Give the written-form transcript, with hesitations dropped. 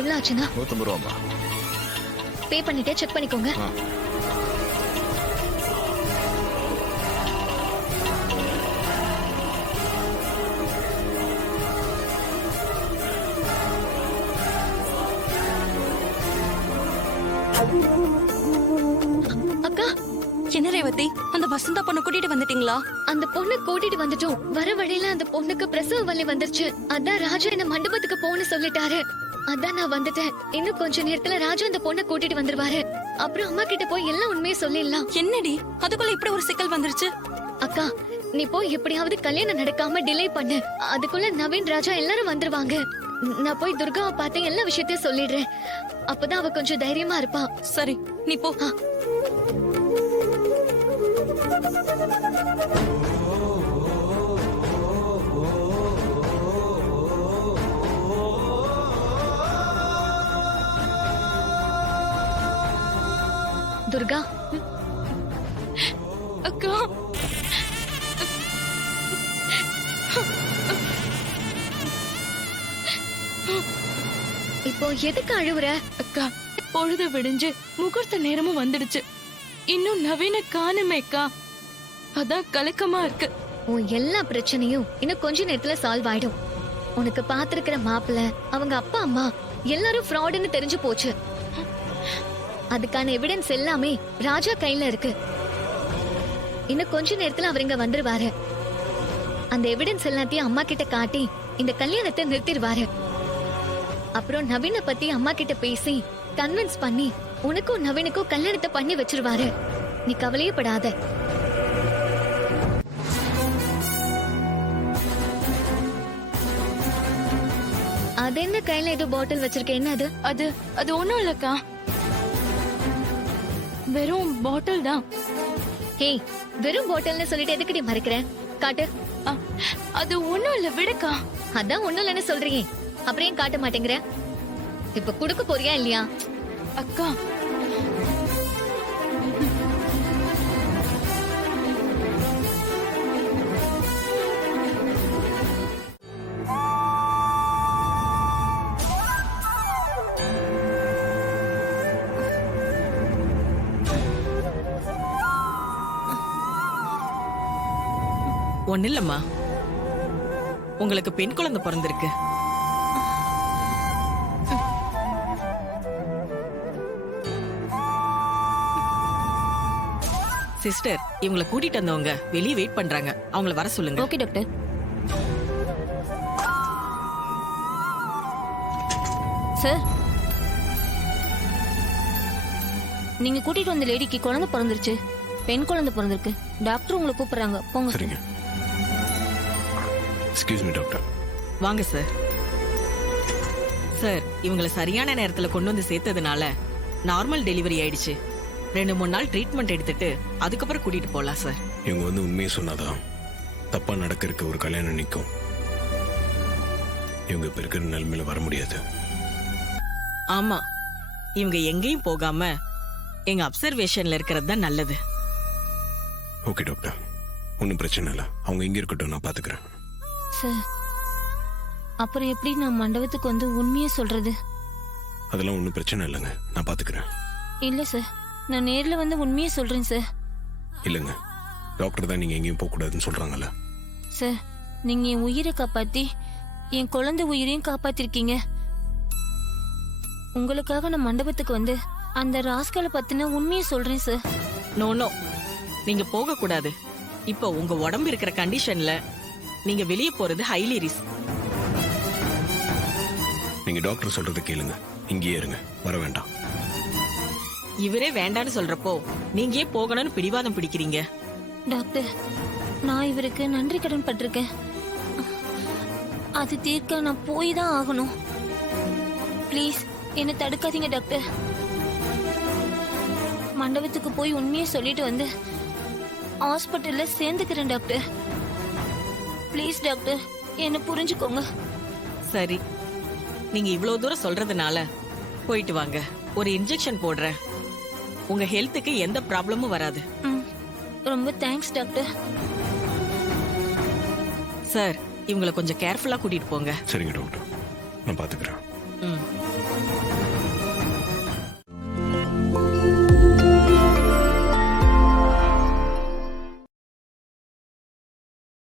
எவ்வளவு ஆச்சுன்னா? 150 ரூபாமா? பே பண்ணிட்டே செக் பண்ணிக்கோங்க. அக்கா, என்ன ரேவதி, அந்த வசந்தா பொண்ணு கூட்டிட்டு வந்துட்டீங்களா? அந்த பொண்ணு கூட்டிட்டு வந்துட்டோம். வர வழியில அந்த பொண்ணுக்கு பிரசவ வலி வந்துருச்சு. அதான் ராஜா என்ன மண்டபத்துக்கு போன்னு சொல்லிட்டாரு. அதான் நான் வந்துட்டேன். இன்னும் கொஞ்ச நேரத்துல ராஜா அந்த பொண்ணை கூட்டிட்டு வந்துருவாரு. அப்புறம் அம்மா கிட்ட போய் எல்லாம் உண்மையை சொல்லிடலாம். என்னடி அதுக்குள்ள இப்படி ஒரு சிக்கல் வந்துருச்சு? அக்கா, நீ போய் எப்படியாவது கல்யாணம் நடக்காம டிலே பண்ணு. அதுக்குள்ள நவீன் ராஜா எல்லாரும் வந்துருவாங்க. நான் போய் துர்காவை பார்த்து எல்லா விஷயத்தையும் சொல்லிடுறேன். அப்பதான் அவ கொஞ்சம் தைரியமா இருப்பா. சரி, நீ போ. துர்கா, அக்கா, இப்போ எதுக்கு அழுவுற? அக்கா, பொழுது விடிஞ்சு முகூர்த்த நேரமும் வந்துடுச்சு. இன்னும் நவீன காணுமேக்கா. அதான் கலக்கமா இருக்கு. உன் எல்லா பிரச்சனையும் இன்னும் கொஞ்ச நேரத்துல சால்வ் ஆயிடும். உனக்கு பாத்திருக்கிற மாப்பிள்ள, அவங்க அப்பா அம்மா எல்லாரும் ஃப்ராடுன்னு தெரிஞ்சு போச்சு. அதுக்கான எவிடன்ஸ் எல்லாமே ராஜா கையில இருக்கு. இன்னும் கொஞ்ச நேரத்துல அவர் இங்க வந்துருவாரு. அந்த எவிடன்ஸ் எல்லாத்தையும் அம்மா கிட்ட காட்டி இந்த கல்யாணத்தை நிறுத்திடுவாரு. அப்புறம் நவீன பத்தி அம்மா கிட்ட பேசி கன்வின்ஸ் பண்ணி உனக்கும் நவீனுக்கும் கல்யாணத்தை பண்ணி வச்சிருவாரு. நீ கவலையே படாத. அது என்ன கையில ஏதோ பாட்டில் வச்சிருக்க? என்ன அது? அது ஒண்ணும் இல்லக்கா, வெறும் பாட்டில் தான். ஹே, வெறும் பாட்டில்னு சொல்லிட்டு எதுக்கடி மறைக்கிற? காட்டு. அது ஒண்ணும் இல்ல, விடுக்கா. அதான் ஒண்ணும் இல்லன்னு சொல்றீங்க, அப்புறம் ஏன் காட்ட மாட்டேங்கிற? இப்ப குடுக்க போறியா இல்லையா? அக்கா, ஒண்ணு இல்லம்மா, உங்களுக்கு பெண் குழந்தை பிறந்திருக்கு. சிஸ்டர், இவங்களை கூட்டிட்டு வந்தவங்க வெளியே வெயிட் பண்றாங்க. அவங்கள வர சொல்லுங்க. Okay doctor. சார், நீங்க கூட்டிட்டு வந்த லேடிக்கு குழந்தை பிறந்துருச்சு. பெண் குழந்தை பிறந்திருக்கு. டாக்டர் உங்களை கூப்பிடுறாங்க, போங்க. சரிங்க. Excuse me doctor. வாங்க சார். சார், இவங்களை சரியான நேரத்துல கொண்டு வந்து சேர்த்ததுனால நார்மல் டெலிவரி ஆயிடுச்சு. 2-3 நாள் ட்ரீட்மெண்ட் எடுத்துட்டு அதுக்கப்புறம் கூட்டிட்டு போலாம் சார். இவங்க வந்து உண்மையை சொன்னாதான் தப்பா நடக்கிறதுக்கு ஒரு கல்யாணம் நிற்கும். இவங்க இப்ப இருக்கிற நிலைமையில வர முடியாது. ஆமா, இவங்க எங்கேயும் போகாம எங்க அப்சர்வேஷன்ல இருக்கிறது தான் நல்லது. ஓகே டாக்டர், ஒன்றும் பிரச்சனை இல்லை. அவங்க இங்க இருக்கட்டும், நான் பாத்துக்கிறேன். சார், அப்புறம் எப்படி நான் மண்டபத்துக்கு வந்து உண்மையை சொல்றது? அதெல்லாம் ஒன்றும் பிரச்சனை இல்லைங்க, நான் பாத்துக்கிறேன். இல்ல சார், நான் நேர்ல வந்து உண்மையை சொல்றேன் சார். இல்லைங்க, டாக்டர் தான் நீங்க எங்கேயும் போக கூடாதுன்னு சொல்றாங்கல்ல. சார், நீங்க என் உயிரை காப்பாத்தி என் குழந்தை உயிரையும் காப்பாத்திருக்கீங்க. உங்களுக்காக நான் மண்டபத்துக்கு வந்து அந்த ராஸ்கலை பத்தின உண்மையை சொல்றேன் சார். நோ நோ, நீங்க போக கூடாது. இப்ப உங்க உடம்பு இருக்கிற கண்டிஷன்ல நீங்க வெளியே போறது ஹைலி ரிஸ்க். நீங்க டாக்டர் சொல்றதை கேளுங்க, இங்கேயே இருங்க, வர வேண்டாம். இவரே வேண்டான்னு சொல்றப்போ நீங்க ஏன் போகணும்னு பிடிவாதம் பிடிக்கிறீங்க? டாக்டர், நான் இவருக்கு நன்றி கடன் பட்டிருக்கேன். அது தீர்க்க நான் போய் தான் ஆகணும். ப்ளீஸ் என்ன தடுக்காதீங்க டாக்டர். மண்டபத்துக்கு போய் உண்மையை சொல்லிட்டு வந்து ஹாஸ்பிட்டல்ல சேர்ந்துக்கிறேன் டாக்டர். ப்ளீஸ் டாக்டர், என்ன புரிஞ்சுக்கோங்க. சரி, நீங்க இவ்வளவு தூரம் சொல்றதுனால போயிட்டு வாங்க. ஒரு இன்ஜெக்ஷன் போடுறேன். உங்க ஹெல்த்துக்கு எந்த ப்ராப்ளமும் வராது. ரொம்ப தேங்க்ஸ் டாக்டர். சார், இவங்களை கொஞ்சம் கேர்ஃபுல்லா கூட்டிட்டு போங்க. சரிங்க டாக்டர், நான் பாத்துக்கிறேன். ம்